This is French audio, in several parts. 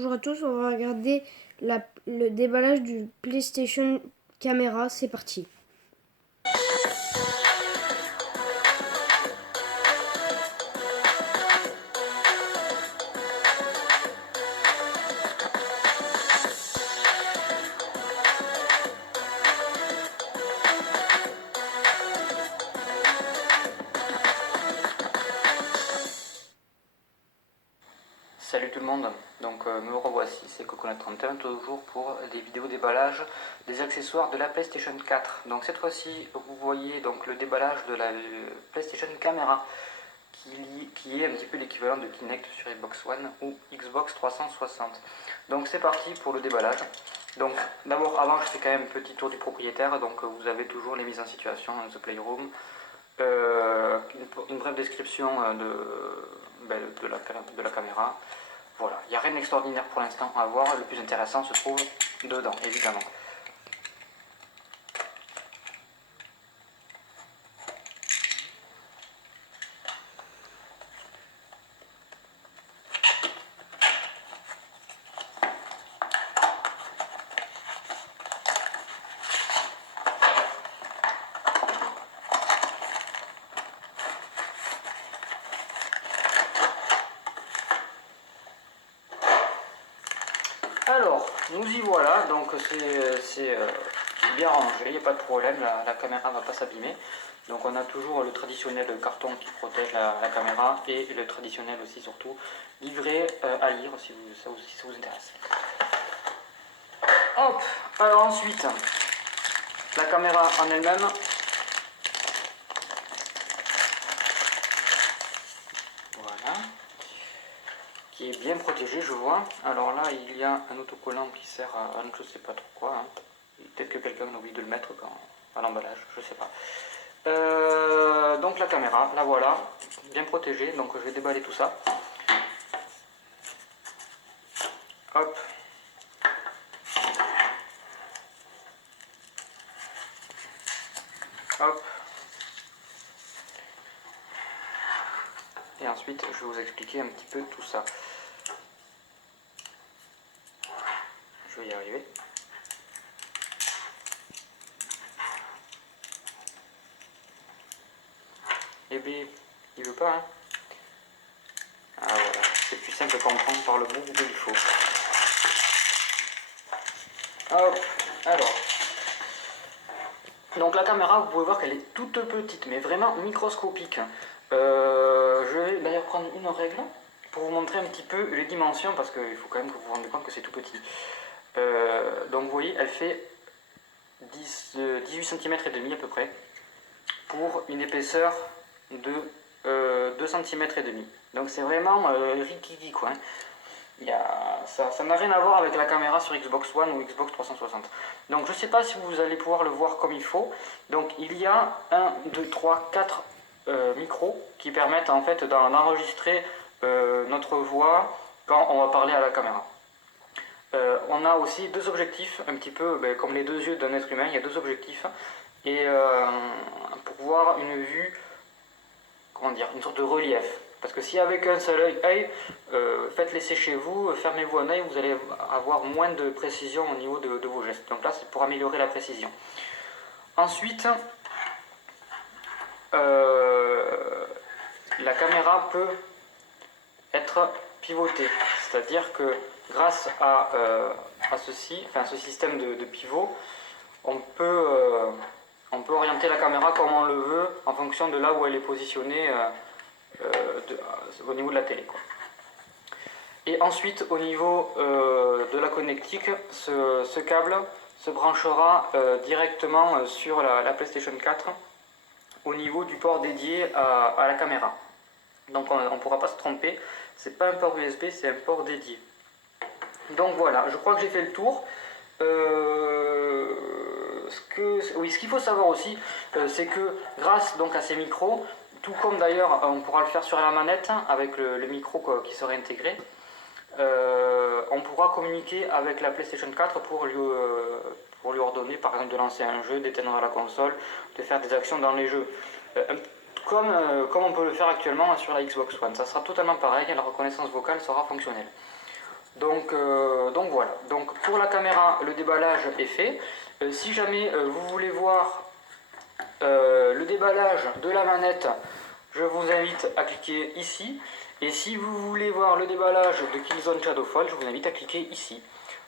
Bonjour à tous, on va regarder le déballage du PlayStation Camera, c'est parti. Salut tout le monde, donc me revoici, c'est Coconut31, toujours pour des vidéos déballage des accessoires de la PlayStation 4. Donc cette fois-ci, vous voyez donc le déballage de la PlayStation Camera, qui est un petit peu l'équivalent de Kinect sur Xbox One ou Xbox 360. Donc c'est parti pour le déballage. Donc d'abord, avant, je fais quand même un petit tour du propriétaire, donc vous avez toujours les mises en situation dans The Playroom, une brève description de la caméra. Voilà, il n'y a rien d'extraordinaire pour l'instant à voir, le plus intéressant se trouve dedans, évidemment. Alors, nous y voilà, donc c'est bien rangé, il n'y a pas de problème, la caméra ne va pas s'abîmer. Donc on a toujours le traditionnel carton qui protège la caméra et le traditionnel aussi surtout livret à lire si ça vous intéresse. Hop, alors ensuite, la caméra en elle-même. Voilà. Qui est bien protégé, je vois. Alors là, il y a un autocollant qui sert à je sais pas trop quoi. Hein. Peut-être que quelqu'un a oublié de le mettre à l'emballage, je sais pas. Donc la caméra, la voilà, bien protégée. Donc je vais déballer tout ça. Hop. Hop. Et ensuite, je vais vous expliquer un petit peu tout ça. Je vais y arriver. Eh bien, il veut pas, hein. Ah voilà, c'est plus simple à comprendre par le bout où il faut. Hop, alors. Donc la caméra, vous pouvez voir qu'elle est toute petite, mais vraiment microscopique. Je vais d'ailleurs prendre une règle pour vous montrer un petit peu les dimensions, parce qu'il faut quand même que vous vous rendez compte que c'est tout petit. Donc vous voyez, elle fait 18 cm et demi à peu près, pour une épaisseur de 2 cm et demi. Donc c'est vraiment rikiki quoi. Ça n'a rien à voir avec la caméra sur Xbox One ou Xbox 360. Donc je ne sais pas si vous allez pouvoir le voir comme il faut. Donc il y a 1, 2, 3, 4 micros qui permettent en fait d'enregistrer notre voix quand on va parler à la caméra. On a aussi deux objectifs, un petit peu comme les deux yeux d'un être humain, il y a deux objectifs. Et pour voir une vue, comment dire, une sorte de relief. Parce que si avec un seul œil, faites l'essai chez vous, fermez-vous un œil, vous allez avoir moins de précision au niveau de vos gestes. Donc là, c'est pour améliorer la précision. Ensuite, la caméra peut être pivotée. C'est-à-dire que grâce à ceci, enfin ce système de pivot, on peut orienter la caméra comme on le veut en fonction de là où elle est positionnée au niveau de la télé, quoi. Et ensuite, au niveau de la connectique, ce câble se branchera directement sur la PlayStation 4 au niveau du port dédié à la caméra. Donc on ne pourra pas se tromper, c'est pas un port USB, c'est un port dédié. Donc voilà, je crois que j'ai fait le tour. Ce qu'il faut savoir aussi, c'est que grâce donc à ces micros, tout comme d'ailleurs on pourra le faire sur la manette avec le micro qui serait intégré, on pourra communiquer avec la PlayStation 4 pour lui ordonner par exemple de lancer un jeu, d'éteindre la console, de faire des actions dans les jeux. Comme on peut le faire actuellement sur la Xbox One. Ça sera totalement pareil, la reconnaissance vocale sera fonctionnelle. Donc voilà, donc pour la caméra, le déballage est fait. Si jamais vous voulez voir le déballage de la manette, je vous invite à cliquer ici. Et si vous voulez voir le déballage de Killzone Shadowfall, je vous invite à cliquer ici.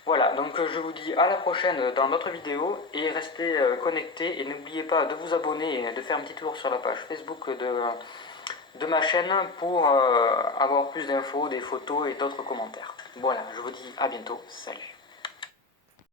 Voilà, donc je vous dis à la prochaine dans d'autres vidéos et restez connectés et n'oubliez pas de vous abonner et de faire un petit tour sur la page Facebook de ma chaîne pour avoir plus d'infos, des photos et d'autres commentaires. Voilà, je vous dis à bientôt, salut.